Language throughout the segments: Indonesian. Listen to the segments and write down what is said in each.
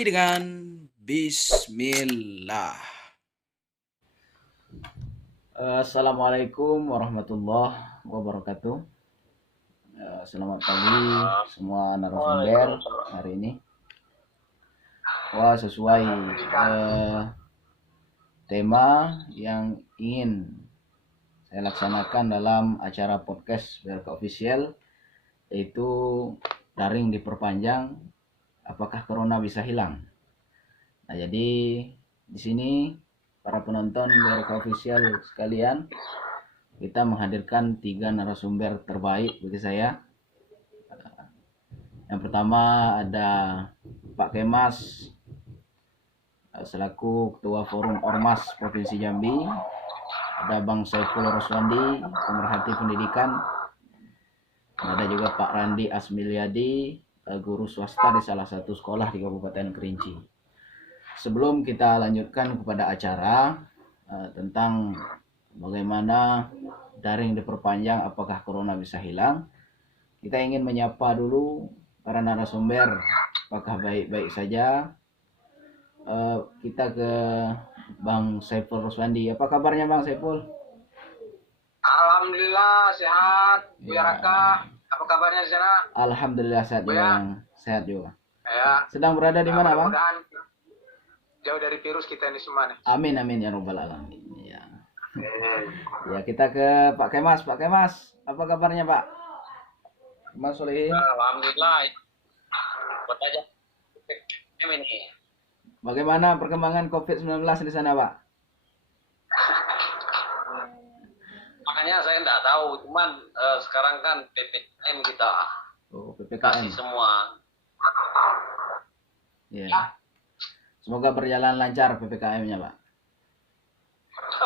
Awali dengan Bismillah. Assalamualaikum warahmatullahi wabarakatuh. Selamat pagi semua narasumber hari ini. Wah, sesuai tema yang ingin saya laksanakan dalam acara podcast BRK Official, yaitu daring diperpanjang, apakah corona bisa hilang? Nah, jadi di sini para penonton BRK Official sekalian, kita menghadirkan 3 narasumber terbaik bagi saya. Yang pertama ada Pak Kemas selaku Ketua Forum Ormas Provinsi Jambi. Ada Bang Saiful Roswandi, pemerhati pendidikan. Ada juga Pak Randi Asmilyadi, guru swasta di salah satu sekolah di Kabupaten Kerinci. Sebelum kita lanjutkan kepada acara tentang bagaimana daring diperpanjang, apakah corona bisa hilang, kita ingin menyapa dulu para narasumber, apakah baik-baik saja. Kita ke Bang Saiful Roswandi. Apa kabarnya Bang Saiful? Alhamdulillah sehat. Buya Raka, apa kabarnya di sana? Alhamdulillah sehat juga Bang. Sehat juga. Ya. Sedang berada di mana Bang? Jauh dari virus kita ini semua nih. Amin amin ya robbal alamin. Ya. Ya, kita ke Pak Kemas. Pak Kemas, apa kabarnya Pak? Mas Solehin. Alhamdulillah. Buat aja. Ini. Bagaimana perkembangan COVID-19 di sana Pak? Makanya saya nggak tahu, cuman sekarang kan PPKM kita. Oh, PPKM. Kasih semua. Ya. Semoga berjalan lancar PPKM-nya Pak.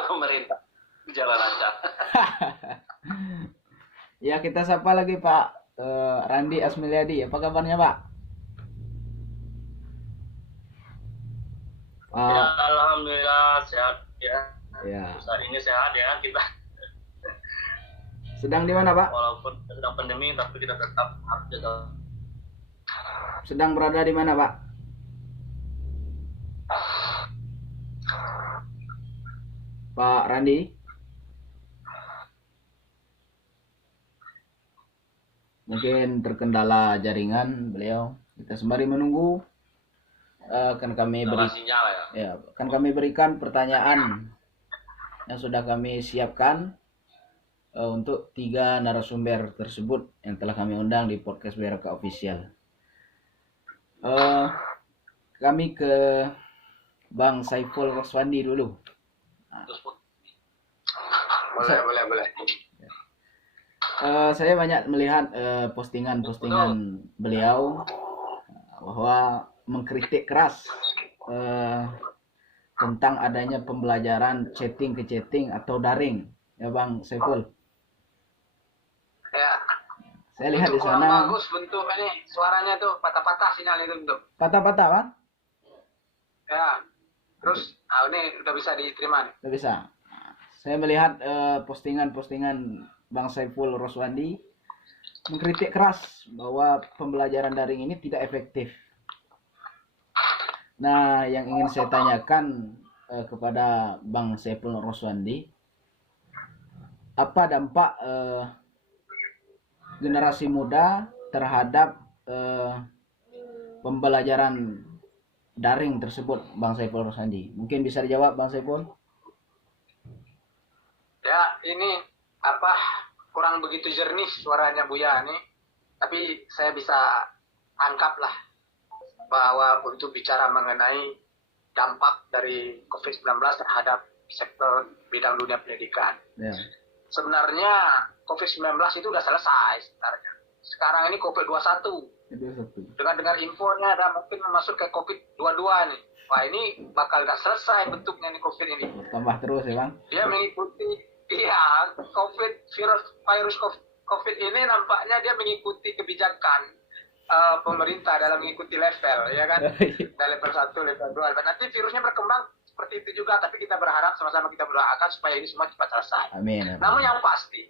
Pemerintah berjalan lancar. Ya, kita sapa lagi Pak Randi Asmilyadi. Apa kabarnya Pak? Ya, alhamdulillah sehat ya. Ya. Saat ini sehat ya kita. Sedang di mana Pak? Walaupun sedang pandemi, tapi kita tetap harus jaga. Sedang berada di mana Pak? Pak Randi? Mungkin terkendala jaringan beliau. Kita sembari menunggu, akan kami berikan pertanyaan yang sudah kami siapkan untuk 3 narasumber tersebut yang telah kami undang di podcast BRK Official. Kami ke Bang Saiful Roswandi dulu. Boleh. Saya banyak melihat postingan-postingan beliau bahwa mengkritik keras tentang adanya pembelajaran chatting ke chatting atau daring, ya Bang Saiful. Ya. Saya lihat di sana bagus bentuk ini, suaranya tuh patah-patah sinyal itu bentuk. Patah-patah Bang? Ya. Terus, ini udah bisa diterima nih. Udah bisa. Saya melihat postingan-postingan Bang Saiful Roswandi mengkritik keras bahwa pembelajaran daring ini tidak efektif. Nah, yang ingin saya tanyakan kepada Bang Saiful Roswandi, apa dampak generasi muda terhadap pembelajaran daring tersebut, Bang Saiful Roswandi? Mungkin bisa dijawab Bang Saiful? Ya, ini kurang begitu jernih suaranya Buya nih, tapi saya bisa tangkap lah bahwa untuk bicara mengenai dampak dari COVID-19 terhadap sektor bidang dunia pendidikan. Ya. Sebenarnya COVID-19 itu udah selesai sebenarnya. Sekarang ini COVID-21. Dengar infonya ada mungkin masuk ke COVID-22 nih. Wah, ini bakal gak selesai bentuknya nih COVID ini. Tambah terus ya Bang? Dia mengikuti, virus COVID ini nampaknya dia mengikuti kebijakan pemerintah dalam mengikuti level, ya kan? Dari level 1, level 2. Nanti virusnya berkembang seperti itu juga, tapi kita berharap sama-sama kita berdoakan supaya ini semua cepat selesai. Amin. Namun yang pasti,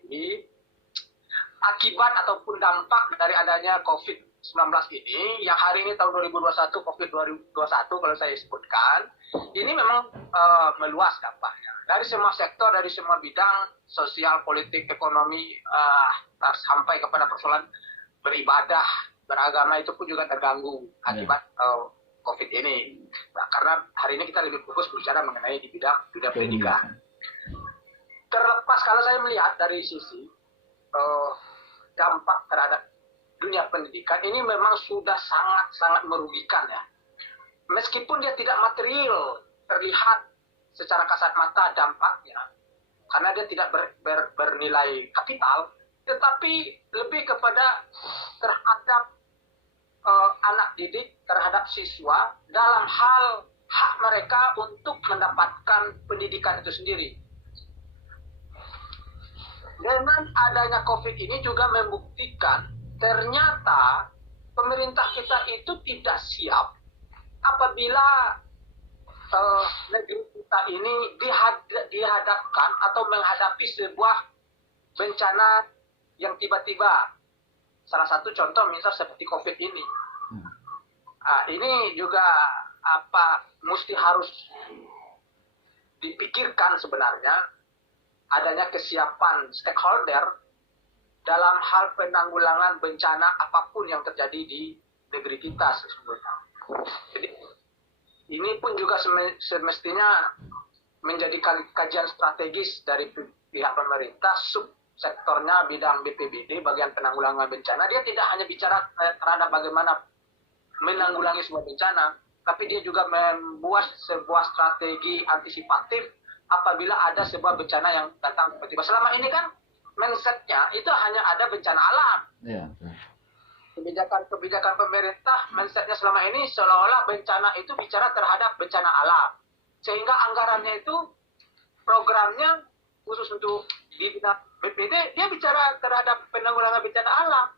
akibat ataupun dampak dari adanya COVID ini, yang hari ini tahun 2021, COVID 2021 kalau saya sebutkan, ini memang meluas dampaknya. Dari semua sektor, dari semua bidang, sosial, politik, ekonomi, sampai kepada persoalan beribadah, beragama itu pun juga terganggu akibat COVID ini. Nah, karena hari ini kita lebih fokus bicara mengenai di bidang pendidikan. Terlepas kalau saya melihat dari sisi dampak terhadap dunia pendidikan ini memang sudah sangat-sangat merugikan ya. Meskipun dia tidak material terlihat secara kasat mata dampaknya, karena dia tidak bernilai kapital, tetapi lebih kepada terhadap anak didik, terhadap siswa dalam hal hak mereka untuk mendapatkan pendidikan itu sendiri. Dengan adanya COVID ini juga membuktikan ternyata pemerintah kita itu tidak siap apabila negeri kita ini dihadapkan atau menghadapi sebuah bencana yang tiba-tiba. Salah satu contoh misal seperti COVID ini. Ini juga mesti harus dipikirkan sebenarnya adanya kesiapan stakeholder dalam hal penanggulangan bencana apapun yang terjadi di negeri kita sesungguhnya. Jadi ini pun juga semestinya menjadi kajian strategis dari pihak pemerintah, subsektornya bidang BPBD, bagian penanggulangan bencana. Dia tidak hanya bicara terhadap bagaimana menanggulangi sebuah bencana, tapi dia juga membuat sebuah strategi antisipatif apabila ada sebuah bencana yang datang tiba-tiba. Selama ini kan mindsetnya itu hanya ada bencana alam. Ya. Kebijakan pemerintah mindsetnya selama ini seolah-olah bencana itu bicara terhadap bencana alam. Sehingga anggarannya itu programnya khusus untuk di bidang BPD dia bicara terhadap penanggulangan bencana alam.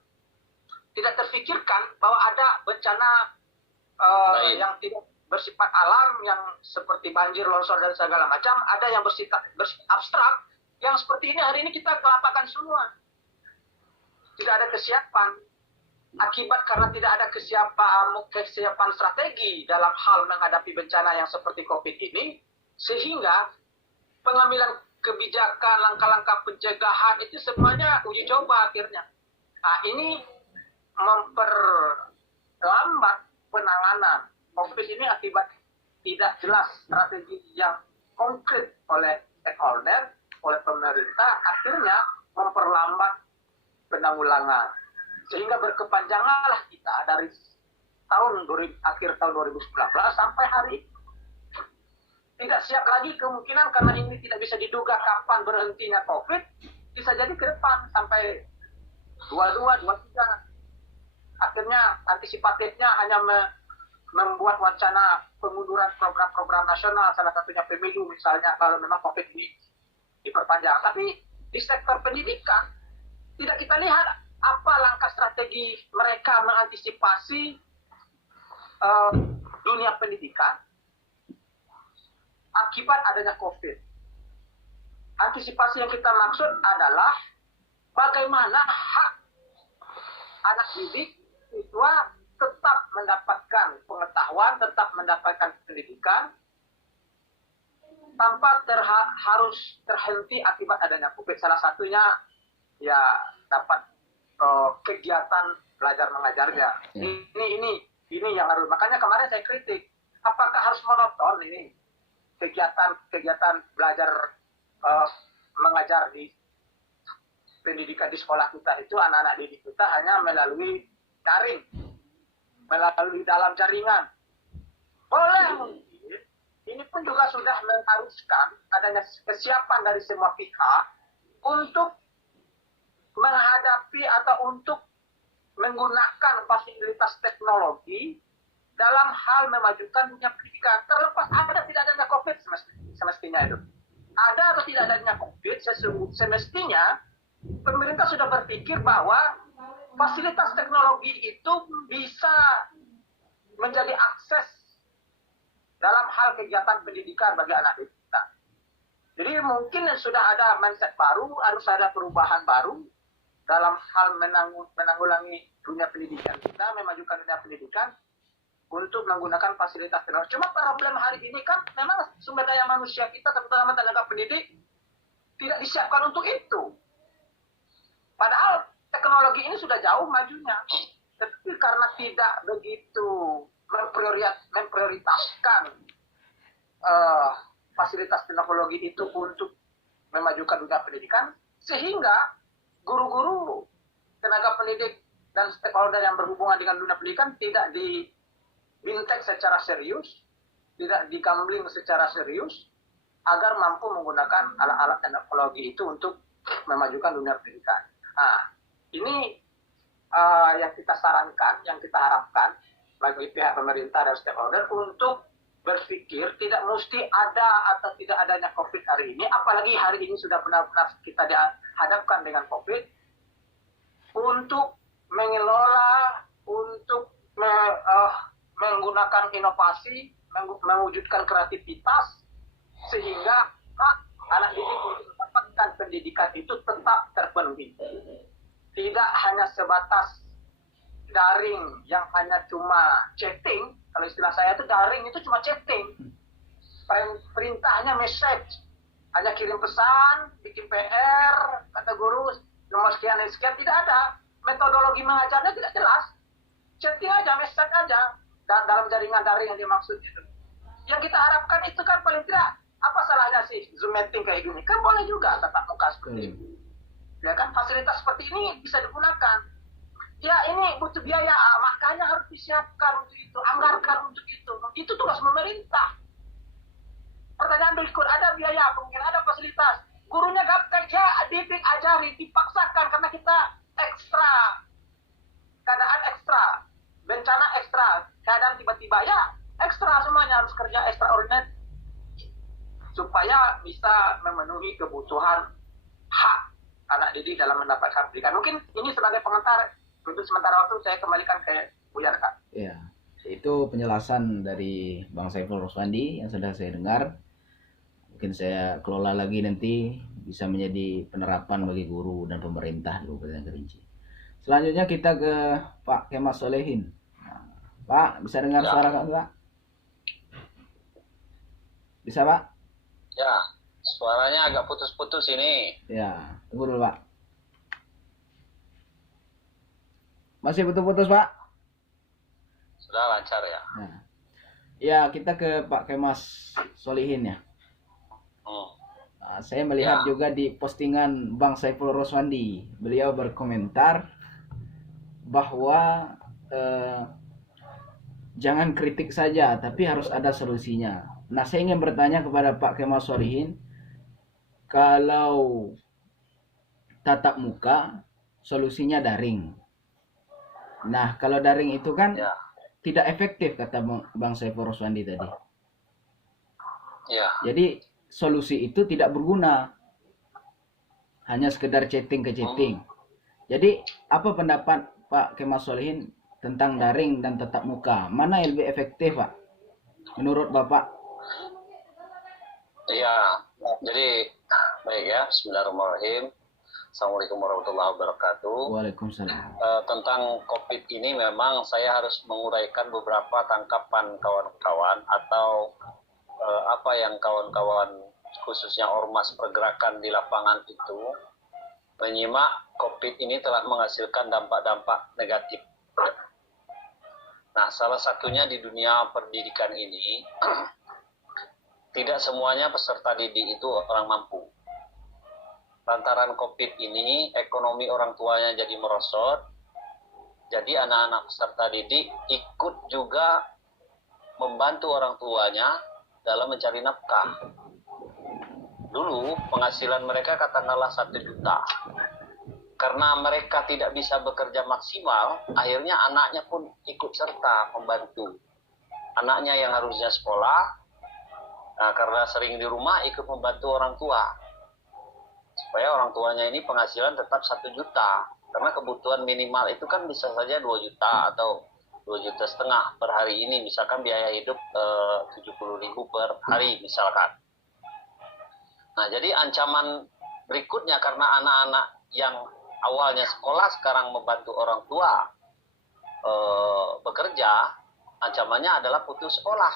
Tidak terfikirkan bahwa ada bencana yang tidak bersifat alam yang seperti banjir, longsor dan segala macam, ada yang bersifat abstrak yang seperti ini hari ini kita kelapakan semua. Tidak ada kesiapan. Akibat karena tidak ada kesiapan strategi dalam hal menghadapi bencana yang seperti COVID ini, sehingga pengambilan kebijakan, langkah-langkah pencegahan itu semuanya uji coba akhirnya. Nah, ini memperlambat penanganan COVID ini akibat tidak jelas strategi yang konkret oleh stakeholder, oleh pemerintah, akhirnya memperlambat penanggulangan. Sehingga berkepanjanganlah kita dari akhir tahun 2019 sampai hari ini. Tidak siap lagi kemungkinan karena ini tidak bisa diduga kapan berhentinya COVID, bisa jadi ke depan sampai 22, 23. Akhirnya antisipatifnya hanya membuat wacana pengunduran program-program nasional, salah satunya pemilu misalnya kalau memang COVID diperpanjang. Tapi di sektor pendidikan tidak kita lihat apa langkah strategi mereka mengantisipasi dunia pendidikan akibat adanya COVID. Antisipasi yang kita maksud adalah bagaimana hak anak didik, siswa tetap mendapatkan pengetahuan, tetap mendapatkan pendidikan tanpa harus terhenti akibat adanya COVID. Salah satunya ya dapat kegiatan belajar mengajarnya. Ini yang harus. Makanya kemarin saya kritik, apakah harus monoton ini kegiatan belajar mengajar di pendidikan di sekolah kita itu, anak-anak didik kita hanya melalui daring, melalui dalam jaringan. Boleh mungkin, ini pun juga sudah mengharuskan adanya kesiapan dari semua pihak untuk menghadapi atau untuk menggunakan fasilitas teknologi dalam hal memajukan dunia pendidikan. Terlepas ada tidak adanya COVID semestinya itu. Ada atau tidak adanya COVID, semestinya pemerintah sudah berpikir bahwa fasilitas teknologi itu bisa menjadi akses dalam hal kegiatan pendidikan bagi anak kita. Jadi mungkin sudah ada mindset baru, harus ada perubahan baru dalam hal menanggulangi dunia pendidikan kita, memajukan dunia pendidikan untuk menggunakan fasilitas teknologi. Cuma problem hari ini kan memang sumber daya manusia kita, terutama tenaga pendidik, tidak disiapkan untuk itu. Padahal teknologi ini sudah jauh majunya, tapi karena tidak begitu memprioritaskan fasilitas teknologi itu untuk memajukan dunia pendidikan, sehingga guru-guru, tenaga pendidik, dan stakeholder yang berhubungan dengan dunia pendidikan tidak dibintek secara serius, tidak digambling secara serius, agar mampu menggunakan alat-alat teknologi itu untuk memajukan dunia pendidikan. Nah, ini yang kita sarankan, yang kita harapkan bagi pihak pemerintah dan stakeholder untuk berpikir tidak mesti ada atau tidak adanya COVID hari ini, apalagi hari ini sudah benar-benar kita dihadapkan dengan COVID, untuk mengelola, untuk menggunakan inovasi, mewujudkan kreativitas, sehingga anak didik untuk mendapatkan pendidikan itu tetap terpenuhi. Tidak hanya sebatas daring yang hanya cuma chatting. Kalau istilah saya itu daring itu cuma chatting. Perintahnya message, hanya kirim pesan, bikin PR, kata guru nomor sekian dan sekian, tidak ada. Metodologi mengajarnya tidak jelas. Chatting aja, message aja, dalam jaringan daring yang dimaksud itu. Yang kita harapkan itu kan paling tidak, apa salahnya sih Zoom meeting kayak gini? Kan boleh juga tatap muka seperti ini. Ya kan, fasilitas seperti ini bisa digunakan. Ya ini butuh biaya, makanya harus disiapkan untuk itu, anggarkan untuk itu. Itu tugas pemerintah. Pertanyaan berikut, ada biaya, mungkin ada fasilitas. Gurunya gaptek, ya didik, ajari, dipaksakan karena kita ekstra. Keadaan ekstra, bencana ekstra, keadaan tiba-tiba, ya ekstra semuanya, harus kerja extraordinary supaya bisa memenuhi kebutuhan hak anak didik dalam mendapatkan pendidikan. Mungkin ini sebagai pengantar, untuk sementara waktu saya kembalikan ke Buya Kak. Ya, itu penjelasan dari Bang Saiful Roswandi yang sudah saya dengar. Mungkin saya kelola lagi nanti bisa menjadi penerapan bagi guru dan pemerintah di Kabupaten Kerinci. Selanjutnya kita ke Pak Kemas Solehin. Nah, Pak, bisa dengar suara Pak? Bisa Pak? Ya, suaranya agak putus-putus ini. Ya, tunggu dulu Pak. Masih putus-putus Pak? Sudah lancar ya. Nah. Ya, kita ke Pak Kemas Solihin ya. Nah, saya melihat juga di postingan Bang Saiful Roswandi, beliau berkomentar bahwa jangan kritik saja, tapi harus ada solusinya. Nah, saya ingin bertanya kepada Pak Kemas Solihin, kalau tatap muka, solusinya daring. Nah, kalau daring itu kan tidak efektif, kata Bang Saiful Roswandi tadi. Ya. Jadi solusi itu tidak berguna, hanya sekedar chatting ke chatting. Jadi apa pendapat Pak Kemas Solihin tentang daring dan tatap muka? Mana yang lebih efektif Pak, menurut Bapak? Iya, jadi baik ya, bismillahirrahmanirrahim. Assalamualaikum warahmatullahi wabarakatuh. Waalaikumsalam. Tentang COVID ini memang saya harus menguraikan beberapa tangkapan kawan-kawan atau apa yang kawan-kawan khususnya ormas pergerakan di lapangan itu menyimak COVID ini telah menghasilkan dampak-dampak negatif. Nah, salah satunya di dunia pendidikan ini tidak semuanya peserta didik itu orang mampu. Lantaran COVID ini, ekonomi orang tuanya jadi merosot. Jadi anak-anak peserta didik ikut juga membantu orang tuanya dalam mencari nafkah. Dulu penghasilan mereka katakanlah 1 juta. Karena mereka tidak bisa bekerja maksimal, akhirnya anaknya pun ikut serta membantu. Anaknya yang harusnya sekolah, nah, karena sering di rumah ikut membantu orang tua. Supaya orang tuanya ini penghasilan tetap 1 juta. Karena kebutuhan minimal itu kan bisa saja 2 juta atau 2,5 juta per hari ini. Misalkan biaya hidup 70.000 per hari misalkan. Nah, jadi ancaman berikutnya karena anak-anak yang awalnya sekolah sekarang membantu orang tua bekerja, ancamannya adalah putus sekolah.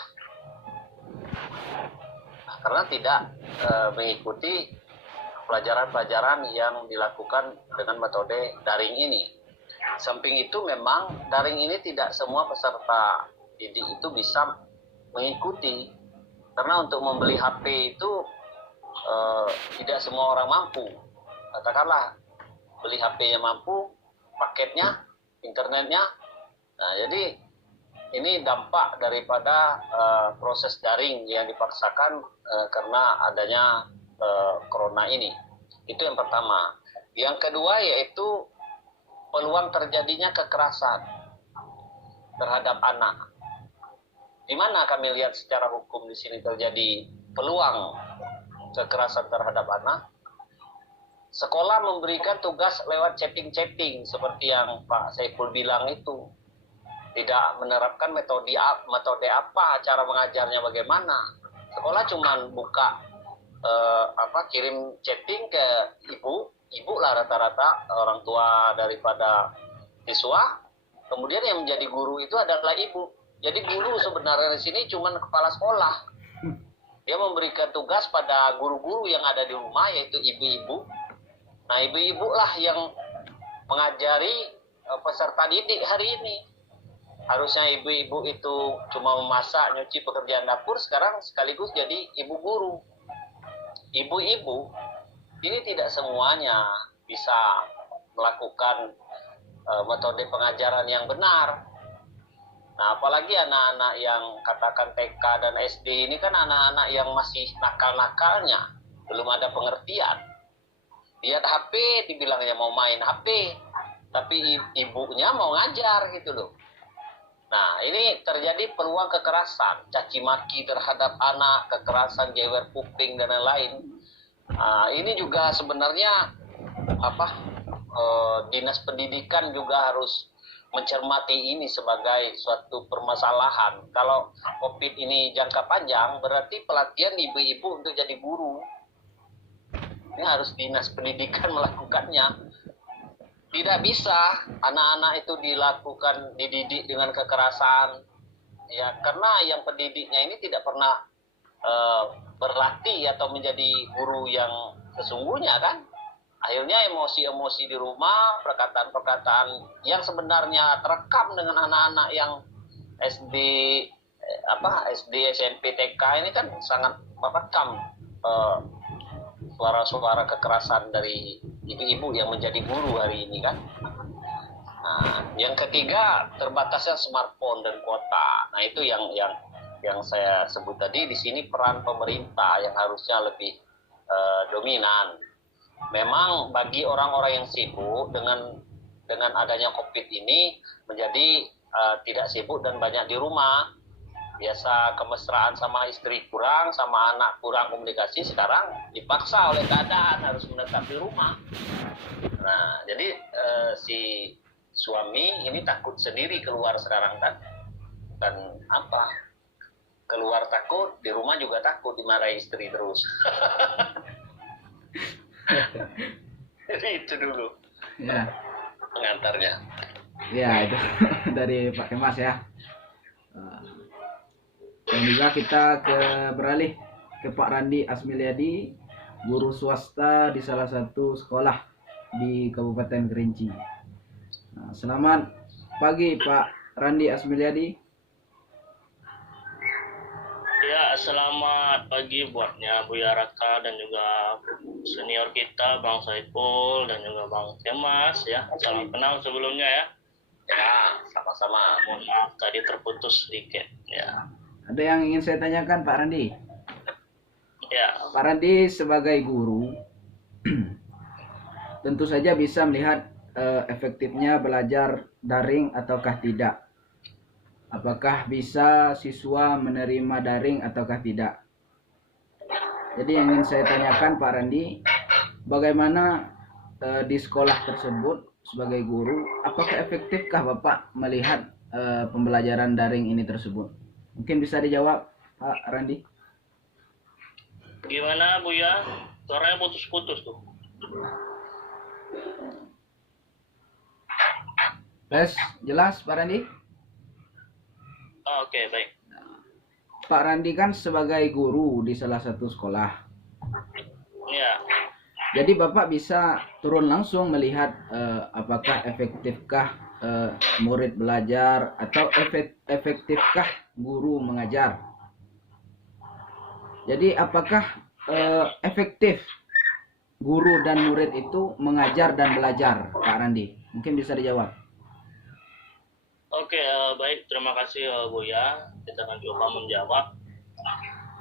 Nah, karena tidak mengikuti pelajaran-pelajaran yang dilakukan dengan metode daring ini. Samping itu memang daring ini tidak semua peserta didik itu bisa mengikuti, karena untuk membeli HP itu tidak semua orang mampu. Katakanlah beli HP yang mampu, paketnya, internetnya. Nah, jadi ini dampak daripada proses daring yang dipaksakan karena adanya corona ini. Itu yang pertama. Yang kedua yaitu peluang terjadinya kekerasan terhadap anak. Di mana kami lihat secara hukum di sini terjadi peluang kekerasan terhadap anak? Sekolah memberikan tugas lewat chatting-chatting seperti yang Pak Saiful bilang itu. Tidak menerapkan metode apa, cara mengajarnya bagaimana. Sekolah cuma buka kirim chatting ke ibu lah rata-rata orang tua daripada siswa. Kemudian yang menjadi guru itu adalah ibu. Jadi guru sebenarnya di sini cuma kepala sekolah. Dia memberikan tugas pada guru-guru yang ada di rumah, yaitu ibu-ibu. Nah, ibu-ibu lah yang mengajari peserta didik hari ini. Harusnya ibu-ibu itu cuma memasak, nyuci, pekerjaan dapur, sekarang sekaligus jadi ibu guru. Ibu-ibu ini tidak semuanya bisa melakukan metode pengajaran yang benar. Nah, apalagi anak-anak yang katakan TK dan SD ini kan anak-anak yang masih nakal-nakalnya, belum ada pengertian. Lihat HP, dibilangnya mau main HP, tapi ibunya mau ngajar gitu loh. Nah, ini terjadi peluang kekerasan, caci maki terhadap anak, kekerasan jewer kuping dan lain-lain. Nah, ini juga sebenarnya dinas pendidikan juga harus mencermati ini sebagai suatu permasalahan. Kalau COVID ini jangka panjang, berarti pelatihan ibu-ibu untuk jadi guru. Ini harus dinas pendidikan melakukannya. Tidak bisa anak-anak itu dididik dengan kekerasan. Ya, karena yang pendidiknya ini tidak pernah berlatih atau menjadi guru yang sesungguhnya kan. Akhirnya emosi-emosi di rumah, perkataan-perkataan yang sebenarnya terekam dengan anak-anak yang SD, SMP, TK ini kan sangat merekam suara-suara kekerasan dari ibu-ibu yang menjadi guru hari ini kan. Nah, yang ketiga terbatasnya smartphone dan kuota. Nah, itu yang saya sebut tadi. Di sini peran pemerintah yang harusnya lebih dominan. Memang bagi orang-orang yang sibuk dengan adanya COVID ini menjadi tidak sibuk dan banyak di rumah. Biasa kemesraan sama istri kurang, sama anak kurang komunikasi, sekarang dipaksa oleh keadaan harus menetap di rumah. Nah, jadi si suami ini takut sendiri keluar sekarang kan. Dan keluar takut, di rumah juga takut dimarahi istri terus. Jadi itu dulu Ya, pengantarnya. ya itu dari Pak Kemas ya. Dan juga kita beralih ke Pak Randi Asmilyadi, guru swasta di salah satu sekolah di Kabupaten Kerinci. Nah, selamat pagi Pak Randi Asmilyadi. Ya, selamat pagi buatnya Buya Raka dan juga senior kita Bang Saiful dan juga Bang Kemas ya. Salam kenal sebelumnya ya. Ya, sama-sama. Mohon maaf tadi terputus sedikit ya. Ada yang ingin saya tanyakan Pak Randi? Ya, Pak Randi sebagai guru tentu saja bisa melihat efektifnya belajar daring ataukah tidak. Apakah bisa siswa menerima daring ataukah tidak? Jadi yang ingin saya tanyakan Pak Randi, bagaimana di sekolah tersebut sebagai guru, apakah efektifkah Bapak melihat pembelajaran daring ini tersebut? Mungkin bisa dijawab Pak Randi. gimana Buya? Suaranya putus-putus tuh. Tes, jelas Pak Randi? Oke, baik. Pak Randi kan sebagai guru di salah satu sekolah. Ya, Jadi Bapak bisa turun langsung melihat apakah efektifkah murid belajar atau efektifkah guru mengajar. Jadi apakah efektif guru dan murid itu mengajar dan belajar, Pak Randi? Mungkin bisa dijawab. oke, baik. Terima kasih Buya. Kita akan coba menjawab.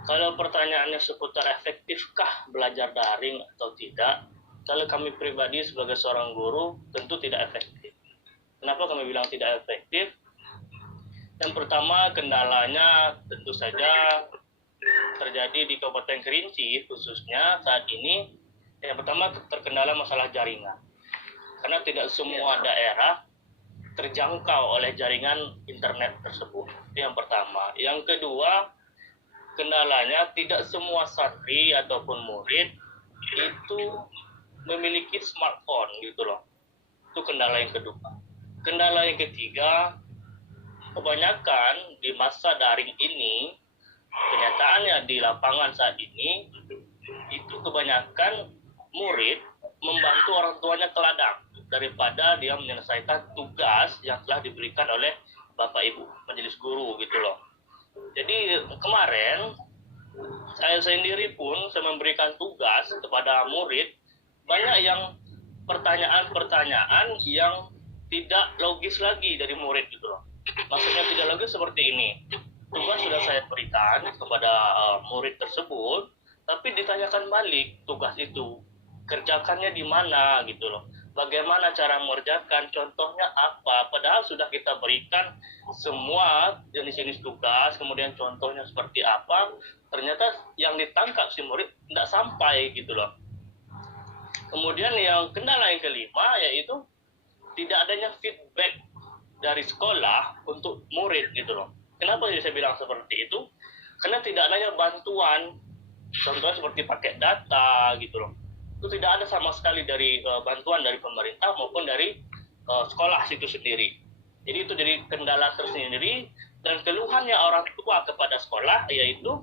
Kalau pertanyaannya seputar efektifkah belajar daring atau tidak, kalau kami pribadi sebagai seorang guru tentu tidak efektif. Kenapa kami bilang tidak efektif? Yang pertama, kendalanya tentu saja terjadi di Kabupaten Kerinci khususnya saat ini. Yang pertama terkendala masalah jaringan. Karena tidak semua daerah terjangkau oleh jaringan internet tersebut. Itu yang pertama. Yang kedua, kendalanya tidak semua santri ataupun murid itu memiliki smartphone gitu loh. Itu kendala yang kedua. Kendala yang ketiga, kebanyakan di masa daring ini, kenyataannya di lapangan saat ini, itu kebanyakan murid membantu orang tuanya ke ladang daripada dia menyelesaikan tugas yang telah diberikan oleh Bapak Ibu majelis guru gitu loh. Jadi kemarin saya sendiri pun saya memberikan tugas kepada murid, banyak yang pertanyaan-pertanyaan yang tidak logis lagi dari murid gitu loh. Maksudnya tidak logis seperti ini. Tugas sudah saya berikan kepada murid tersebut, tapi ditanyakan balik tugas itu. Kerjakannya di mana gitu loh. Bagaimana cara mengerjakan, contohnya apa, padahal sudah kita berikan semua jenis-jenis tugas, kemudian contohnya seperti apa, ternyata yang ditangkap si murid tidak sampai gitu loh. Kemudian yang kendala yang kelima yaitu tidak adanya feedback dari sekolah untuk murid gitu loh. Kenapa saya bilang seperti itu? Karena tidak adanya bantuan, contohnya seperti paket data gitu loh. Itu tidak ada sama sekali dari bantuan dari pemerintah maupun dari sekolah itu sendiri. Jadi itu jadi kendala tersendiri, dan keluhannya orang tua kepada sekolah yaitu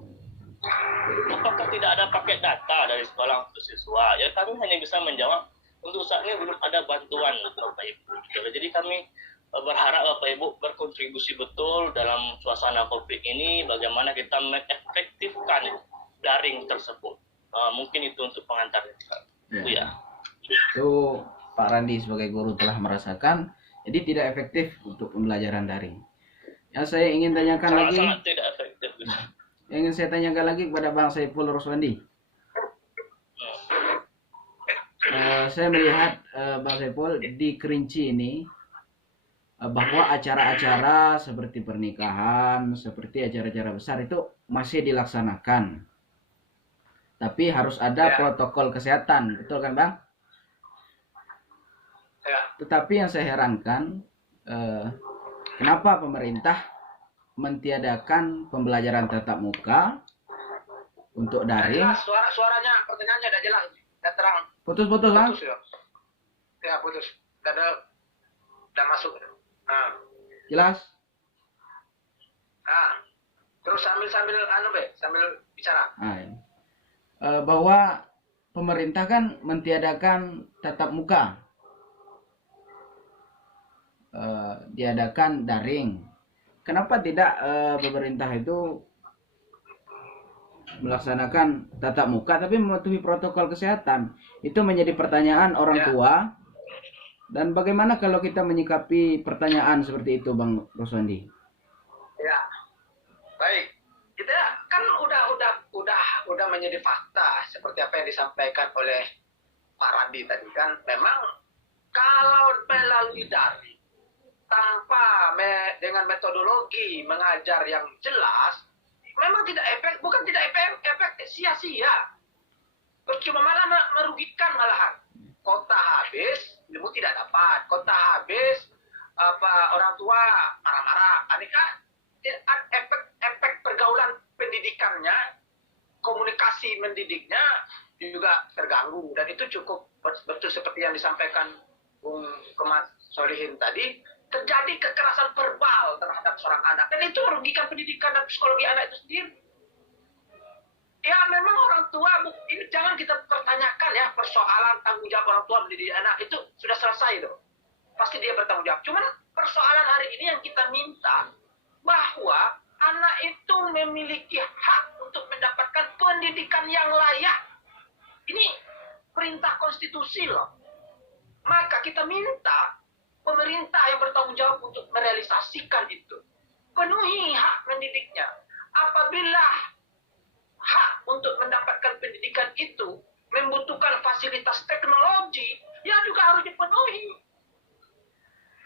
apakah tidak ada paket data dari sekolah untuk siswa. Ya kami hanya bisa menjawab untuk saat ini belum ada bantuan Bapak Ibu. Jadi kami berharap Bapak Ibu berkontribusi betul dalam suasana COVID ini, bagaimana kita mengefektifkan daring tersebut. Mungkin itu untuk pengantarnya. Ya. Itu Pak Randi sebagai guru telah merasakan, jadi tidak efektif untuk pembelajaran daring. Yang saya ingin tanyakan lagi, Sangat tidak efektif. yang ingin saya tanyakan lagi kepada Bang Saiful Roswandi. Saya melihat Bang Saiful di Kerinci ini bahwa acara-acara seperti pernikahan, seperti acara-acara besar itu masih dilaksanakan. Tapi harus ada protokol kesehatan, betul kan Bang? Ya. Tetapi yang saya herankan, kenapa pemerintah mentiadakan pembelajaran tatap muka untuk daring? Jelas, suaranya, pertanyaannya udah jelas, udah terang. Putus-putus Bang? Putus ya. Ya putus. Udah masuk. Nah. Jelas? Nah. Terus sambil bicara. Nah, ya. Bahwa pemerintah kan mentiadakan tatap muka, diadakan daring. Kenapa tidak pemerintah itu melaksanakan tatap muka tapi mematuhi protokol kesehatan? Itu menjadi pertanyaan orang tua. Dan bagaimana kalau kita menyikapi pertanyaan seperti itu, Bang Roswandi? Ya, baik. Kita kan udah menjadi fakta seperti apa yang disampaikan oleh Pak Randi tadi kan. Memang kalau melalui daring tanpa dengan metodologi mengajar yang jelas, memang tidak efektif, sia-sia. Cuma malah merugikan malahan. Kota habis, ilmu tidak dapat. Kota habis, orang tua marah-marah. Ini kan efek pergaulan pendidikannya, komunikasi mendidiknya juga terganggu. Dan itu cukup betul seperti yang disampaikan Bung Kemas Solihin tadi. terjadi kekerasan verbal terhadap seorang anak, dan itu merugikan pendidikan dan psikologi anak itu sendiri. Ya memang orang tua, ini jangan kita pertanyakan ya persoalan tanggung jawab orang tua mendidik anak, itu sudah selesai tuh. Pasti dia bertanggung jawab. Cuman persoalan hari ini yang kita minta bahwa anak itu memiliki hak untuk mendapatkan pendidikan yang layak. Ini perintah konstitusi loh. Maka kita minta pemerintah yang bertanggung jawab untuk merealisasikan itu. Penuhi hak mendidiknya. Apabila hak untuk mendapatkan pendidikan itu membutuhkan fasilitas teknologi, ya juga harus dipenuhi.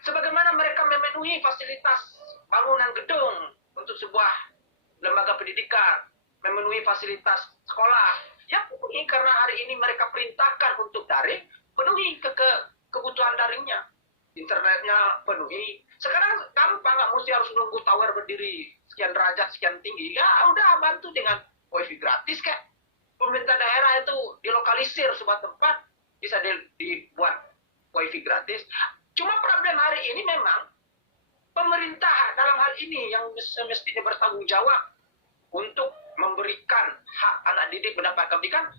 Sebagaimana mereka memenuhi fasilitas bangunan gedung untuk sebuah lembaga pendidikan, memenuhi fasilitas sekolah, ya penuhi, karena hari ini mereka perintahkan untuk daring, penuhi kebutuhan daringnya. Internetnya penuhi. Sekarang gampang, nggak mesti harus nunggu tower berdiri sekian derajat, sekian tinggi. Ya udah bantu dengan wifi gratis kan. Pemerintah daerah itu dilokalisir sebuah tempat, bisa dibuat wifi gratis. Cuma problem hari ini memang pemerintah dalam hal ini yang semestinya bertanggung jawab untuk memberikan hak anak didik mendapatkan pendidikan,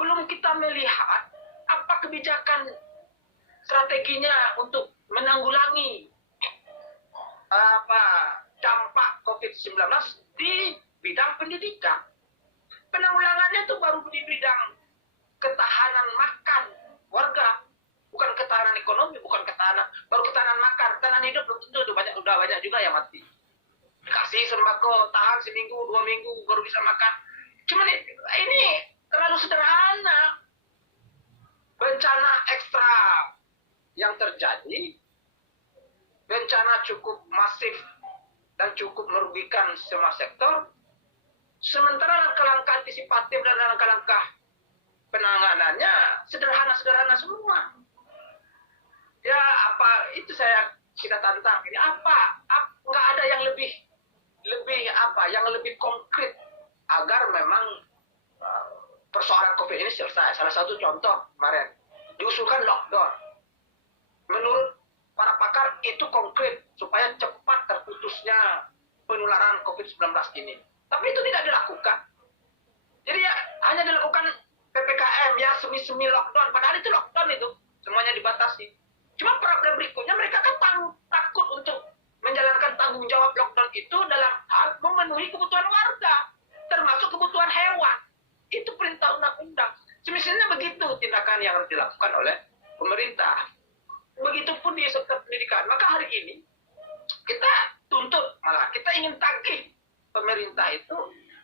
belum kita melihat apa kebijakan strateginya untuk menanggulangi dampak COVID-19 di bidang pendidikan. Penanggulangannya itu baru di bidang ketahanan makan warga, bukan ketahanan ekonomi, bukan baru ketahanan makan, ketahanan hidup belum tentu, udah banyak juga yang mati. Dikasih sembako, tahan seminggu, 2 minggu baru bisa makan. Cuman ini terlalu sederhana. Bencana ekstra yang terjadi, bencana cukup masif dan cukup merugikan semua sektor. Sementara langkah-langkah antisipatif dan langkah-langkah penanganannya sederhana-sederhana semua. Ya apa itu kita tantang ini apa nggak ada yang lebih yang lebih konkret agar memang persoalan COVID ini selesai. Salah satu contoh kemarin diusulkan lockdown. Menurut para pakar itu konkret supaya cepat terputusnya penularan COVID-19 ini. Tapi itu tidak dilakukan. Jadi ya hanya dilakukan PPKM ya semi-semi lockdown. Padahal itu lockdown itu semuanya dibatasi. Cuma problem berikutnya mereka kan takut untuk menjalankan tanggung jawab lockdown itu dalam hal memenuhi kebutuhan warga, termasuk kebutuhan hewan. Itu perintah undang-undang. Semestinya begitu tindakan yang harus dilakukan oleh pemerintah. Begitupun di sektor pendidikan. Maka hari ini kita tuntut, malah kita ingin tagih pemerintah itu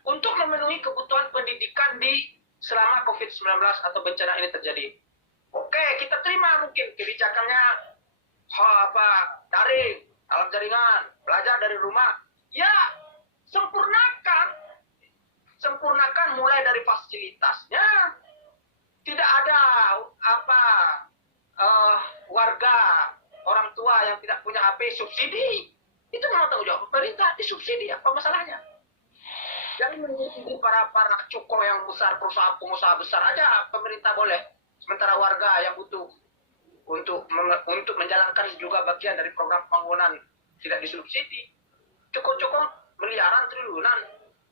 untuk memenuhi kebutuhan pendidikan di selama COVID-19 atau bencana ini terjadi. Oke, kita terima mungkin kebijakannya daring, dalam jaringan, belajar dari rumah. Ya, sempurnakan mulai dari fasilitasnya. Tidak ada warga orang tua yang tidak punya HP subsidi. Itu memang tanggung jawab pemerintah, disubsidi, apa masalahnya? Jangan menyubsidi para cukong yang besar, pengusaha besar aja pemerintah boleh. Sementara warga yang butuh untuk menjalankan juga bagian dari program pembangunan tidak disubsidi. Cukong miliaran, triliunan,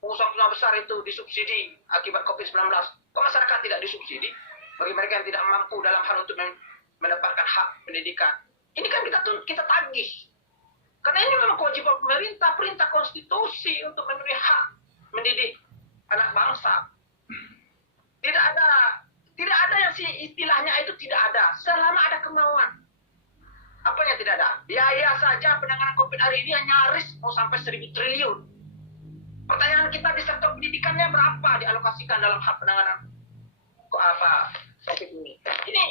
pengusaha besar itu disubsidi akibat COVID-19. Kok masyarakat tidak disubsidi? Bagi mereka yang tidak mampu dalam hal untuk mendapatkan hak pendidikan. Ini kan kita tagih. Karena ini memang kewajiban pemerintah, perintah konstitusi untuk memenuhi hak mendidik anak bangsa. Tidak ada yang istilahnya itu tidak ada, selama ada kemauan. Apa yang tidak ada? Biaya saja penanganan COVID hari ini nyaris mau sampai 1.000 triliun. Pertanyaan kita di sektor pendidikannya berapa dialokasikan dalam hak penanganan COVID ini? Ini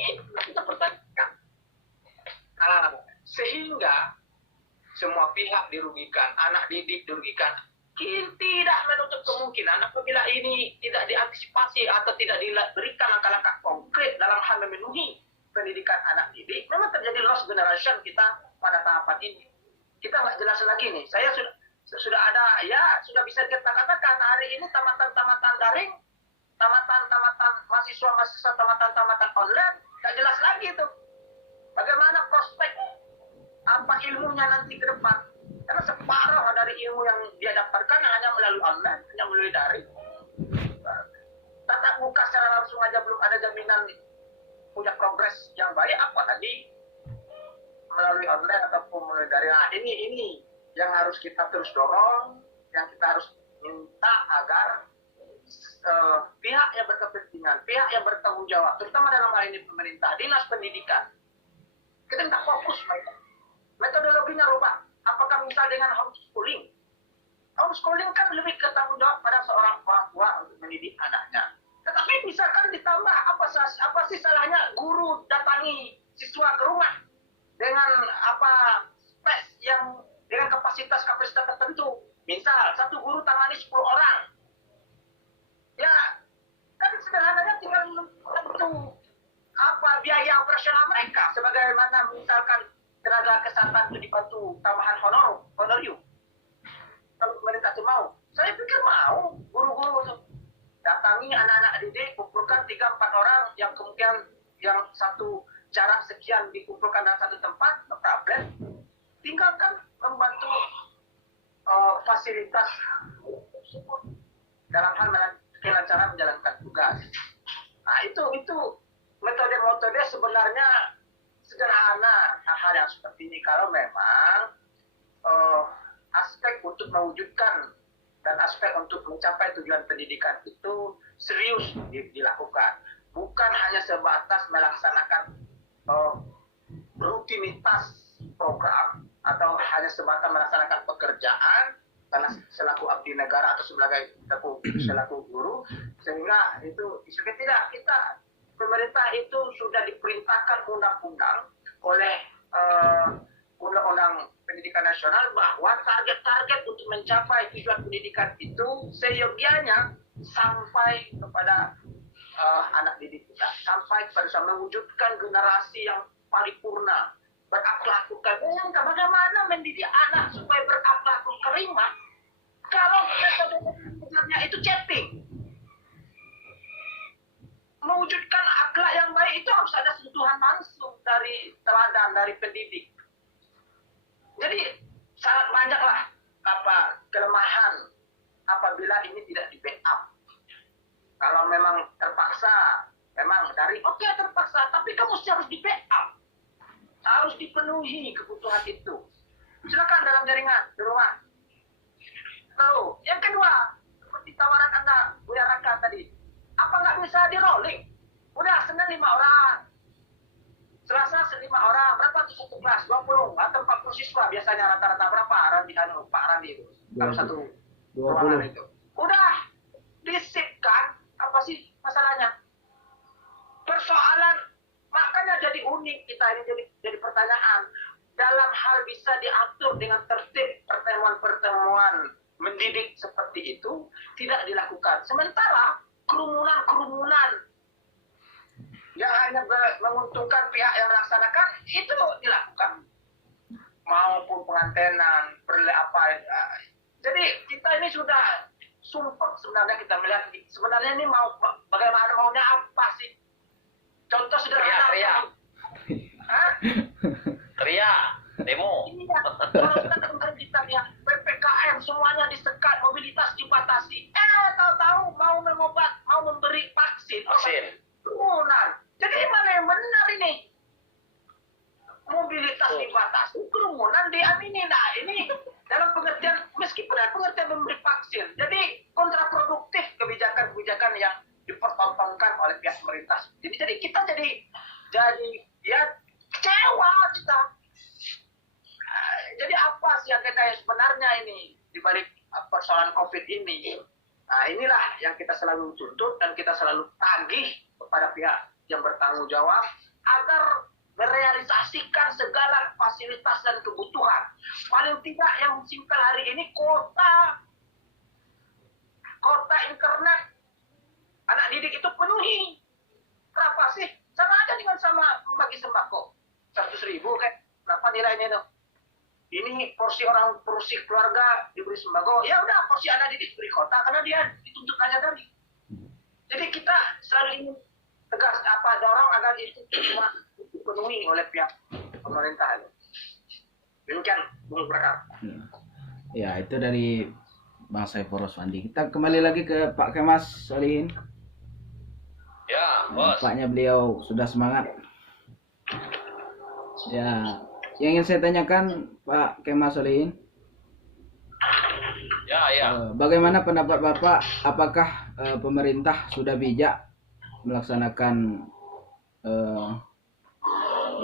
kita pertanyakan. Sehingga semua pihak dirugikan, anak didik dirugikan. Tidak menutup kemungkinan apabila ini tidak diantisipasi atau tidak diberikan langkah-langkah konkret dalam hal memenuhi pendidikan anak didik, memang terjadi lost generation kita pada tahapan ini. Kita nggak jelas lagi nih. Saya sudah ada, ya sudah bisa kita katakan hari ini tamatan-tamatan daring, tamatan-tamatan mahasiswa-mahasiswa tamatan-tamatan online, nggak jelas lagi tuh. Bagaimana prospek apa ilmunya nanti ke depan. Karena separuh dari ilmu yang dia dapatkan hanya melalui online, hanya melalui daring. Tatap muka secara langsung aja belum ada jaminan punya progres yang baik, apalagi melalui online ataupun melalui daring. Nah, ini yang harus kita terus dorong, yang kita harus minta agar pihak yang berkepentingan, pihak yang bertanggung jawab, terutama dalam hal ini pemerintah, dinas pendidikan, kita minta fokus mereka. Metodologinya rubah. Apakah misal dengan homeschooling? Homeschooling kan lebih ke tanggung jawab pada seorang orang tua untuk mendidik anaknya. Tetapi misalkan ditambah apa sih salahnya guru datangi siswa ke rumah dengan space yang dengan kapasitas tertentu. Misal satu guru tangani 10 orang. Ya, kan sederhananya tinggal tentu biaya operasional mereka, sebagaimana misalkan tenaga kesehatan itu dibantu tambahan honorium. Kalau pemerintah itu mau, saya pikir mau guru-guru itu datangi anak-anak didik, kumpulkan 3-4 orang yang kemudian yang satu jarak sekian dikumpulkan dalam satu tempat, tablet, tinggalkan membantu fasilitas dalam hal kelancaran menjalankan tugas. Nah, itu metode-metode sebenarnya sederhana hal-hal yang seperti ini kalau memang aspek untuk mewujudkan dan aspek untuk mencapai tujuan pendidikan itu serius dilakukan, bukan hanya sebatas melaksanakan rutinitas program atau hanya sebatas melaksanakan pekerjaan karena selaku abdi negara atau selaku guru, sehingga itu tidak, kita pemerintah itu sudah diperintahkan undang-undang oleh Undang-Undang Pendidikan Nasional bahwa target-target untuk mencapai tujuan pendidikan itu seyogianya sampai kepada anak didik kita, sampai kepada mewujudkan generasi yang paripurna, berakhlakul karim. Bagaimana mendidik anak supaya berakhlakul karim kalau metodenya itu chatting? Mewujudkan akhlak yang baik itu harus ada sentuhan langsung dari teladan, dari pendidik. Jadi sangat banyaklah kelemahan apabila ini tidak di backup. Kalau memang terpaksa, memang terpaksa, tapi kamu harus di backup, harus dipenuhi kebutuhan itu. Silakan dalam jaringan di rumah. Lalu yang kedua, seperti tawaran Anda, Buya Raka tadi, apa nggak bisa di rolling? Udah Senin 5 orang, Selasa 5 orang, berapa tuh satu kelas? 20 atau 40 siswa biasanya rata-rata berapa? Pak Randi itu kalau satu ruangan itu. Udah disipkan, apa sih masalahnya? Persoalan makanya jadi unik kita ini, jadi pertanyaan. Dalam hal bisa diatur dengan tertib pertemuan-pertemuan mendidik seperti itu tidak dilakukan. Sementara kerumunan yang hanya menguntungkan pihak yang melaksanakan itu dilakukan, maupun pengantenan, jadi kita ini sudah sumpah sebenarnya. Kita melihat sebenarnya ini bagaimana maunya apa sih? Contoh sederhana. Ria, demo. Iya, kalau kita lihat PPKM semuanya disekat, mobilitas dibatasi. Tahu-tahu mau memberi vaksin. Kerumunan. Jadi mana yang benar ini? Mobilitas dibatasi, kerumunan diamini. Nah, ini dalam pengertian, meskipun ada pengertian memberi vaksin, jadi kontraproduktif kebijakan-kebijakan yang dipertontonkan oleh pihak pemerintah. Jadi kita jadi kecewa kita. Jadi apa sih agenda yang sebenarnya ini di balik persoalan COVID ini? Nah, inilah yang kita selalu tuntut dan kita selalu tagih kepada pihak yang bertanggung jawab agar merealisasikan segala fasilitas dan kebutuhan. Paling tidak yang simpel hari ini kuota internet anak didik itu penuhi. Berapa sih? Sama aja dengan sama membagi sembako. 100.000 kan? Berapa nilainya itu? Ini porsi keluarga diberi sembako. Ya udah, porsi anak didik diberi kuota karena dia dituntut aja tadi. Jadi kita selalu ingin tegas dorong agar itu cuma dipenuhi oleh pihak pemerintah. Demikian, Bung Prakar. Ya, itu dari Bang Saiful Roswandi. Kita kembali lagi ke Pak Kemas Solihin. Ya, bos. Nampaknya beliau sudah semangat. Ya, yang ingin saya tanyakan Pak Kemas Solihin. Ya. Bagaimana pendapat Bapak? Apakah pemerintah sudah bijak melaksanakan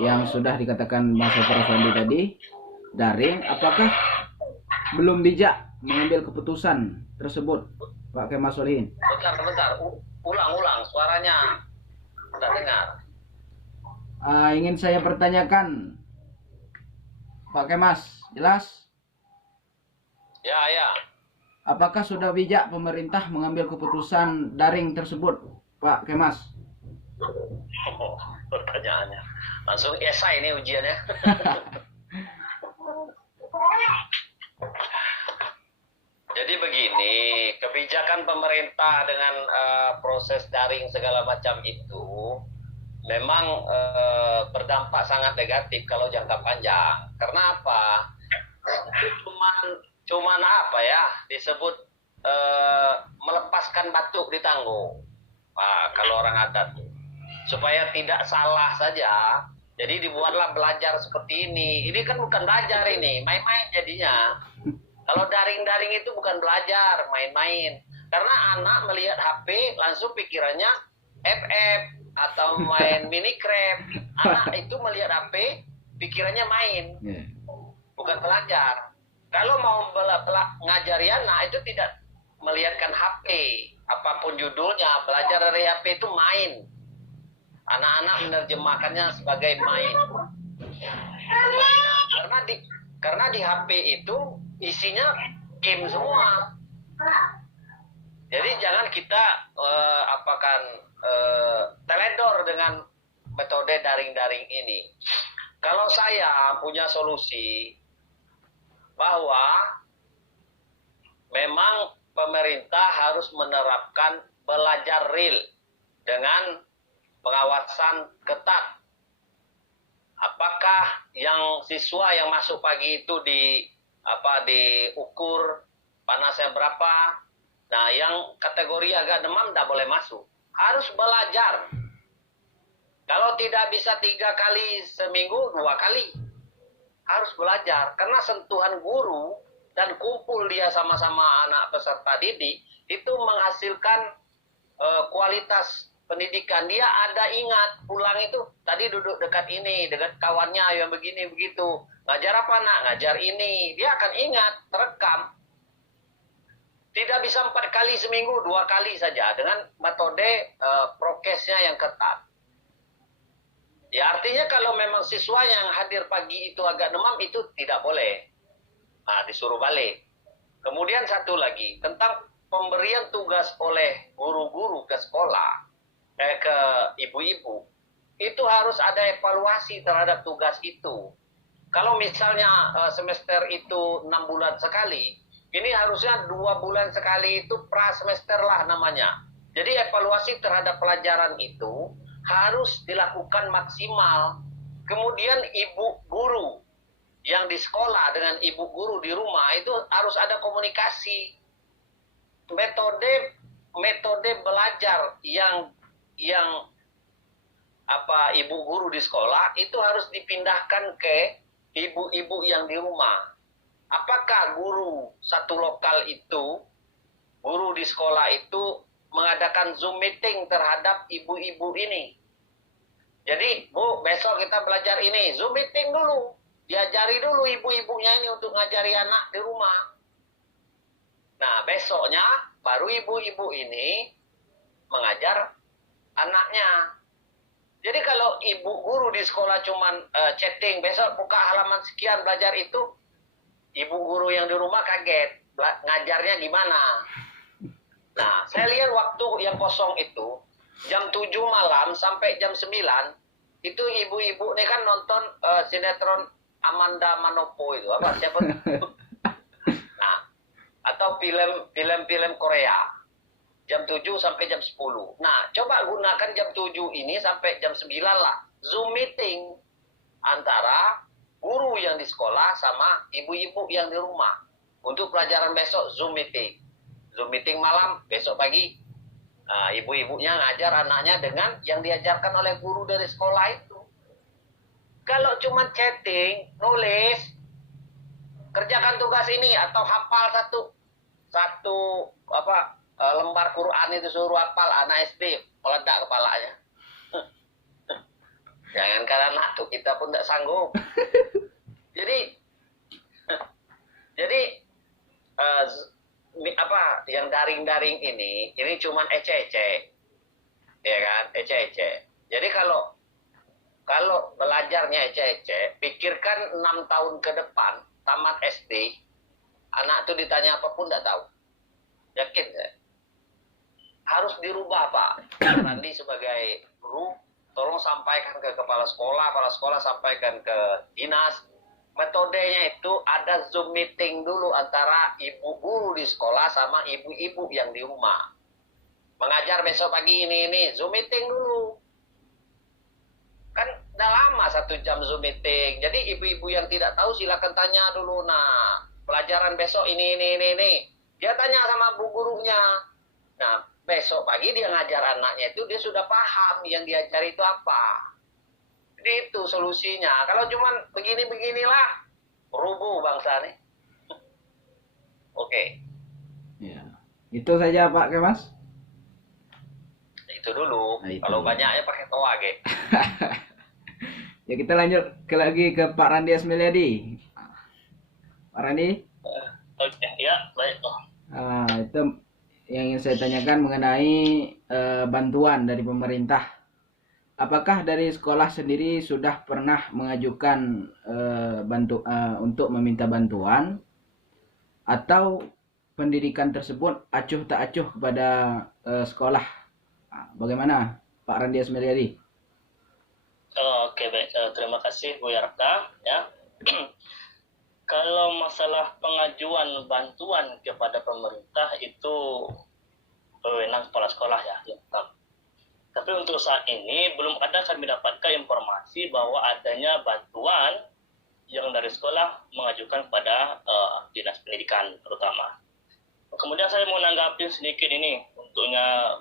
yang sudah dikatakan Bang Saiful Roswandi tadi, daring? Apakah belum bijak mengambil keputusan tersebut, Pak Kemas Solihin? Bentar. Ulang, suaranya tidak dengar. Ingin saya pertanyakan, Pak Kemas, jelas? Ya. Apakah sudah bijak pemerintah mengambil keputusan daring tersebut, Pak Kemas? Oh, pertanyaannya langsung esai ini ujiannya. Jadi begini, kebijakan pemerintah dengan proses daring segala macam itu memang berdampak sangat negatif kalau jangka panjang. Karena apa? Itu cuman apa ya disebut melepaskan batuk di tanggung. Nah, kalau orang adat supaya tidak salah saja. Jadi dibuatlah belajar seperti ini. Ini kan bukan belajar ini, main-main jadinya. Kalau daring-daring itu bukan belajar, main-main. Karena anak melihat HP langsung pikirannya FF atau main Minecraft. Anak itu melihat HP pikirannya main, bukan belajar. Kalau mau ngajari anak itu tidak melihatkan HP, apapun judulnya, belajar dari HP itu main. Anak-anak menerjemahkannya sebagai main. Karena di HP itu isinya game semua. Jadi jangan kita teledor dengan metode daring-daring ini. Kalau saya punya solusi bahwa memang pemerintah harus menerapkan belajar real dengan pengawasan ketat. Apakah yang siswa yang masuk pagi itu diukur panasnya berapa? Nah, yang kategori agak demam tidak boleh masuk. Harus belajar. Kalau tidak bisa 3 kali seminggu, 2 kali. Harus belajar. Karena sentuhan guru dan kumpul dia sama-sama anak peserta didik, itu menghasilkan kualitas pendidikan. Dia ada ingat, pulang itu, tadi duduk dekat ini, dekat kawannya yang begini, begitu. Ngajar apa nak? Ngajar ini. Dia akan ingat, terekam. Tidak bisa 4 kali seminggu, 2 kali saja dengan metode prokesnya yang ketat. Ya artinya kalau memang siswa yang hadir pagi itu agak demam, itu tidak boleh. Nah, disuruh balik. Kemudian satu lagi, tentang pemberian tugas oleh guru-guru ke sekolah, ke ibu-ibu, itu harus ada evaluasi terhadap tugas itu. Kalau misalnya semester itu 6 bulan sekali, ini harusnya 2 bulan sekali itu prasemester lah namanya. Jadi evaluasi terhadap pelajaran itu harus dilakukan maksimal. Kemudian ibu guru yang di sekolah dengan ibu guru di rumah itu harus ada komunikasi. Metode belajar yang ibu guru di sekolah itu harus dipindahkan ke ibu-ibu yang di rumah. Apakah guru satu lokal itu, guru di sekolah itu mengadakan Zoom meeting terhadap ibu-ibu ini? Jadi, Bu, besok kita belajar ini. Zoom meeting dulu. Diajari dulu ibu-ibunya ini untuk ngajari anak di rumah. Nah, besoknya baru ibu-ibu ini mengajar anaknya. Jadi kalau ibu guru di sekolah cuman chatting, besok buka halaman sekian belajar itu, ibu guru yang di rumah kaget, ngajarnya gimana. Nah, saya lihat waktu yang kosong itu, jam 7 malam sampai jam 9, itu ibu-ibu ini kan nonton sinetron Amanda Manopo itu, apa siapa? Nah, atau film-film Korea. Jam 7 sampai jam 10. Nah, coba gunakan jam 7 ini sampai jam 9 lah. Zoom meeting antara guru yang di sekolah sama ibu-ibu yang di rumah. Untuk pelajaran besok Zoom meeting. Zoom meeting malam, besok pagi ibu-ibunya ngajar anaknya dengan yang diajarkan oleh guru dari sekolah itu. Kalau cuma chatting, nulis, kerjakan tugas ini atau hafal satu lembar Quran itu suruh hafal, anak SD meledak kepalanya. Jangankan anak tuh, kita pun tidak sanggup. Jadi yang daring-daring ini cuman ece-ece, ya kan, ece-ece. Jadi kalau belajarnya ece-ece, pikirkan 6 tahun ke depan tamat SD, anak tuh ditanya apapun tidak tahu. Yakin saya? Harus dirubah, Pak. Nanti sebagai guru, tolong sampaikan ke kepala sekolah sampaikan ke dinas. Metodenya itu ada Zoom meeting dulu antara ibu guru di sekolah sama ibu-ibu yang di rumah. Mengajar besok pagi ini, Zoom meeting dulu. Kan udah lama 1 jam Zoom meeting. Jadi ibu-ibu yang tidak tahu silakan tanya dulu. Nah, pelajaran besok ini. Dia tanya sama bu gurunya. Nah, besok pagi dia ngajar anaknya itu dia sudah paham yang diajar itu apa. Jadi itu solusinya. Kalau cuman begini-beginilah, rubuh bangsa nih. Oke. Ya. Itu saja Pak Kemas. Itu dulu. Nah, itu. Kalau banyaknya pakai toa, ge. Ya kita lanjut lagi ke Pak Randi Asmilyadi. Pak Randi? Oke, ya, baik. Itu yang ingin saya tanyakan mengenai bantuan dari pemerintah. Apakah dari sekolah sendiri sudah pernah mengajukan untuk meminta bantuan, atau pendidikan tersebut acuh tak acuh kepada sekolah? Bagaimana Pak Randi Asmilyadi? Oke, baik. Terima kasih Bu Yarka. Ya. Kalau masalah pengajuan bantuan kepada pemerintah itu wewenang kepala sekolah ya. Tapi untuk saat ini belum ada kami dapatkan informasi bahwa adanya bantuan yang dari sekolah mengajukan kepada dinas pendidikan terutama. Kemudian saya mau menanggapi sedikit ini untuknya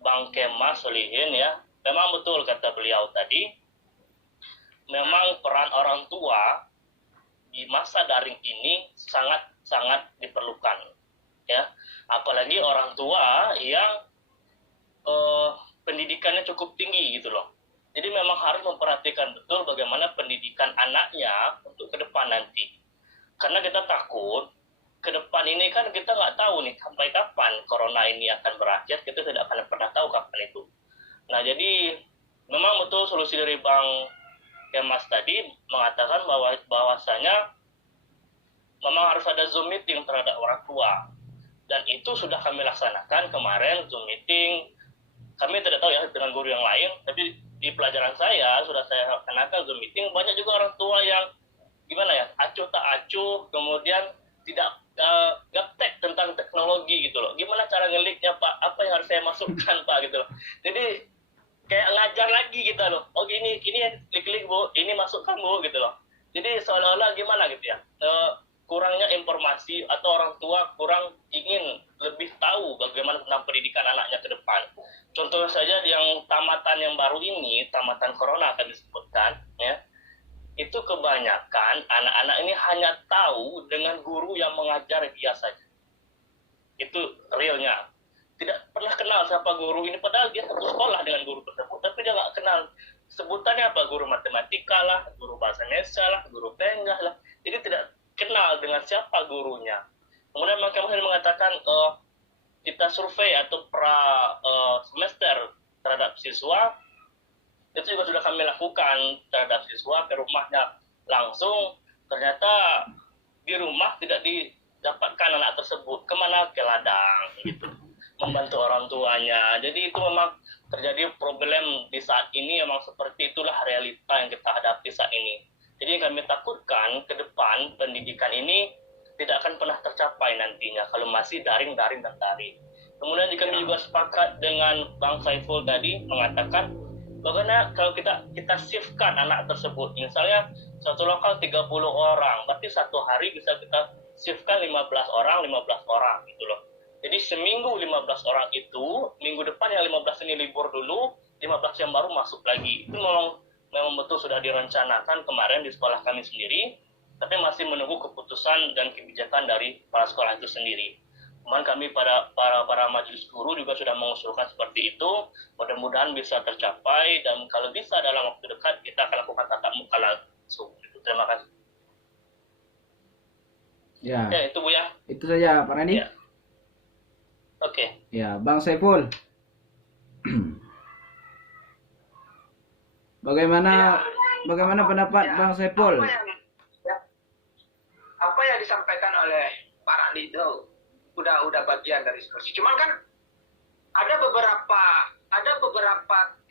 Bang Kemas Solihin ya. Memang betul kata beliau tadi, memang peran orang tua di masa daring ini sangat diperlukan ya. Apalagi orang tua yang pendidikannya cukup tinggi gitu loh. Jadi memang harus memperhatikan betul bagaimana pendidikan anaknya untuk ke depan nanti. Karena kita takut ke depan ini kan kita nggak tahu nih sampai kapan corona ini akan berakhir, kita tidak akan pernah tahu kapan itu. Nah jadi memang betul solusi dari Bang Kemas tadi mengatakan bahwasanya memang harus ada Zoom meeting terhadap orang tua. Dan itu sudah kami laksanakan kemarin Zoom meeting. Kami tidak tahu ya dengan guru yang lain, tapi di pelajaran saya sudah saya laksanakan Zoom meeting. Banyak juga orang tua yang gimana ya, acuh tak acuh, kemudian tidak gaptek tentang teknologi gitu loh. Gimana cara ngeliknya Pak? Apa yang harus saya masukkan Pak gitu loh. Jadi kayak ngajar lagi gitu loh. Oh ini klik-klik Bu, ini masukkan Bu gitu loh. Jadi seolah-olah gimana gitu ya. Kurangnya informasi atau orang tua kurang ingin lebih tahu bagaimana tentang pendidikan anaknya ke depan. Contohnya saja yang tamatan yang baru ini, tamatan corona akan disebutkan, ya, itu kebanyakan anak-anak ini hanya tahu dengan guru yang mengajar dia saja. Itu realnya. Tidak pernah kenal siapa guru ini, padahal dia satu sekolah dengan guru tersebut, tapi dia nggak kenal sebutannya apa, guru matematika lah, guru bahasa Indonesia lah, guru penggah lah. Jadi tidak kenal dengan siapa gurunya. Kemudian kami mengatakan kita survei atau semester terhadap siswa, itu juga sudah kami lakukan terhadap siswa ke rumahnya langsung. Ternyata di rumah tidak didapatkan anak tersebut, kemana, ke ladang gitu, membantu orang tuanya. Jadi itu memang terjadi problem di saat ini, memang seperti itulah realita yang kita hadapi saat ini. Jadi yang kami takutkan ke depan pendidikan ini tidak akan pernah tercapai nantinya kalau masih daring. Kemudian kami juga sepakat dengan Bang Saiful tadi mengatakan bagaimana kalau kita shiftkan anak tersebut. Misalnya Satu lokal 30 orang. Berarti satu hari bisa kita shiftkan 15 orang gitu loh. Jadi seminggu 15 orang itu, minggu depan yang 15 ini libur dulu, 15 yang baru masuk lagi. Itu memang betul sudah direncanakan kemarin di sekolah kami sendiri, tapi masih menunggu keputusan dan kebijakan dari kepala sekolah itu sendiri. Kemarin kami para majelis guru juga sudah mengusulkan seperti itu. Mudah-mudahan bisa tercapai, dan kalau bisa dalam waktu dekat kita akan lakukan tatap muka langsung. Terima kasih. Ya. Ya, itu Bu ya. Itu saja Pak Randi. Ya. Oke. Ya, Bang Saiful. Bagaimana pendapat Bang Saiful? Apa yang disampaikan oleh Pak Randi itu udah bagian dari solusi. Cuman kan ada beberapa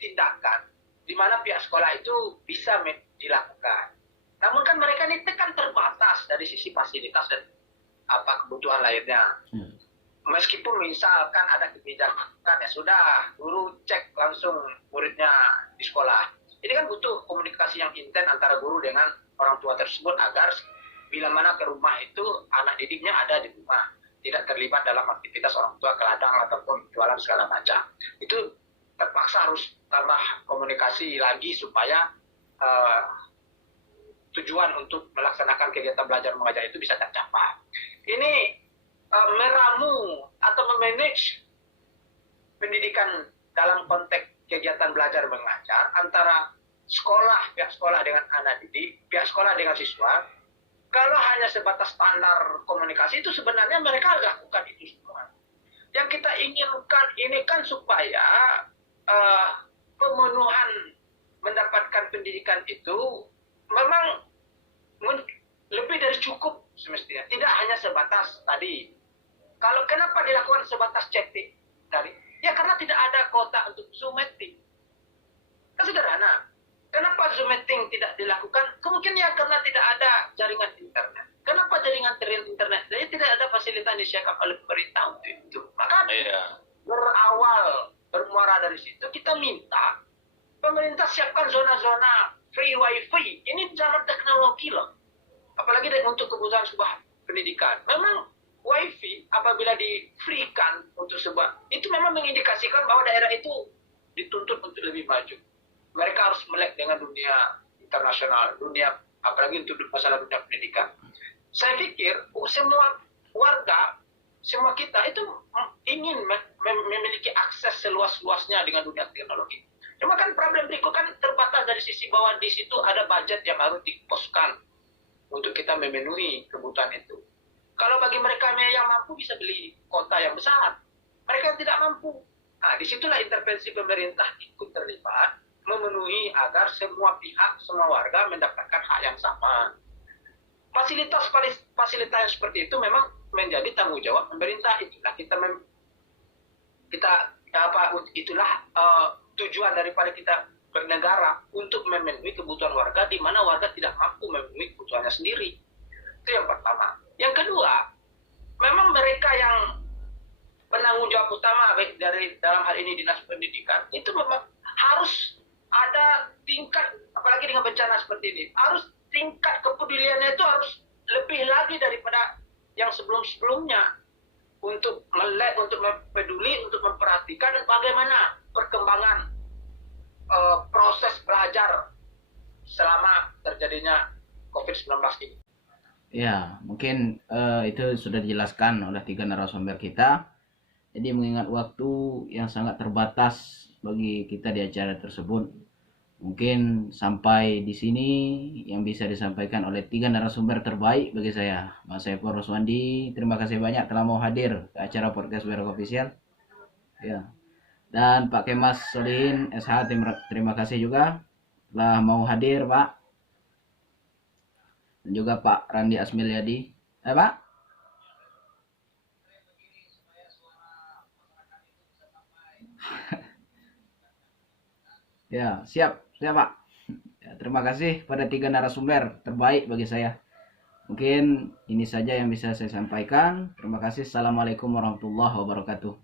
tindakan di mana pihak sekolah itu bisa dilakukan. Namun kan mereka ini kan terbatas dari sisi fasilitas dan kebutuhan lainnya. Meskipun misalkan ada kebijakan, ya sudah, guru cek langsung muridnya di sekolah. Ini kan butuh komunikasi yang intens antara guru dengan orang tua tersebut agar bila mana ke rumah itu anak didiknya ada di rumah, tidak terlibat dalam aktivitas orang tua ke ladang ataupun jualan segala macam. Itu terpaksa harus tambah komunikasi lagi supaya tujuan untuk melaksanakan kegiatan belajar mengajar itu bisa tercapai. Ini meramu atau memanage pendidikan dalam konteks kegiatan belajar mengajar antara pihak sekolah dengan anak didik, pihak sekolah dengan siswa. Kalau hanya sebatas standar komunikasi itu sebenarnya mereka lakukan itu semua. Yang kita inginkan ini kan supaya pemenuhan mendapatkan pendidikan itu memang lebih dari cukup semestinya. Tidak hanya sebatas tadi. Kalau kenapa dilakukan sebatas chatting tadi? Ya karena tidak ada kota untuk Zoom meeting. Kan sederhana. Kenapa Zoom meeting tidak dilakukan? Kemungkinan ya karena tidak ada jaringan internet. Kenapa jaringan internet? Jadi tidak ada fasilitas yang disediakan oleh pemerintah untuk itu. Maka bermuara dari situ kita minta pemerintah siapkan zona-zona free wifi. Ini zaman teknologi loh. Apalagi untuk kebutuhan sebuah pendidikan. Memang wifi apabila di-freekan untuk sebuah, itu memang mengindikasikan bahwa daerah itu dituntut untuk lebih maju. Mereka harus melek dengan dunia internasional, apalagi untuk masalah dunia pendidikan. Saya pikir semua warga, semua kita itu ingin memiliki akses seluas-luasnya dengan dunia teknologi. Cuma kan problem berikut kan terbatas dari sisi bahwa di situ ada budget yang harus diposkan untuk kita memenuhi kebutuhan itu. Kalau bagi mereka yang mampu bisa beli kota yang besar, mereka yang tidak mampu. Nah, disitulah intervensi pemerintah ikut terlibat, memenuhi agar semua pihak, semua warga mendapatkan hak yang sama. Fasilitas yang seperti itu memang menjadi tanggung jawab pemerintah. Itulah tujuan daripada kita bernegara untuk memenuhi kebutuhan warga di mana warga tidak mampu memenuhi kebutuhannya sendiri. Itu yang pertama. Yang kedua, memang mereka yang penanggung jawab utama baik dari dalam hal ini Dinas Pendidikan itu memang harus ada tingkat, apalagi dengan bencana seperti ini, harus tingkat kepeduliannya itu harus lebih lagi daripada yang sebelum-sebelumnya untuk melek, untuk peduli, untuk memperhatikan bagaimana perkembangan proses belajar selama terjadinya COVID-19 ini. Ya, mungkin itu sudah dijelaskan oleh 3 narasumber kita. Jadi mengingat waktu yang sangat terbatas bagi kita di acara tersebut, mungkin sampai di sini yang bisa disampaikan oleh 3 narasumber terbaik bagi saya. Mas Saiful Roswandi, terima kasih banyak telah mau hadir ke acara podcast Berok Official. Ya. Dan Pak Kemas Solihin SH, terima kasih juga telah mau hadir, Pak. Dan juga Pak Randi Asmilyadi. Pak? Ya, siap Pak. Ya, terima kasih pada 3 narasumber terbaik bagi saya. Mungkin ini saja yang bisa saya sampaikan. Terima kasih. Assalamualaikum warahmatullahi wabarakatuh.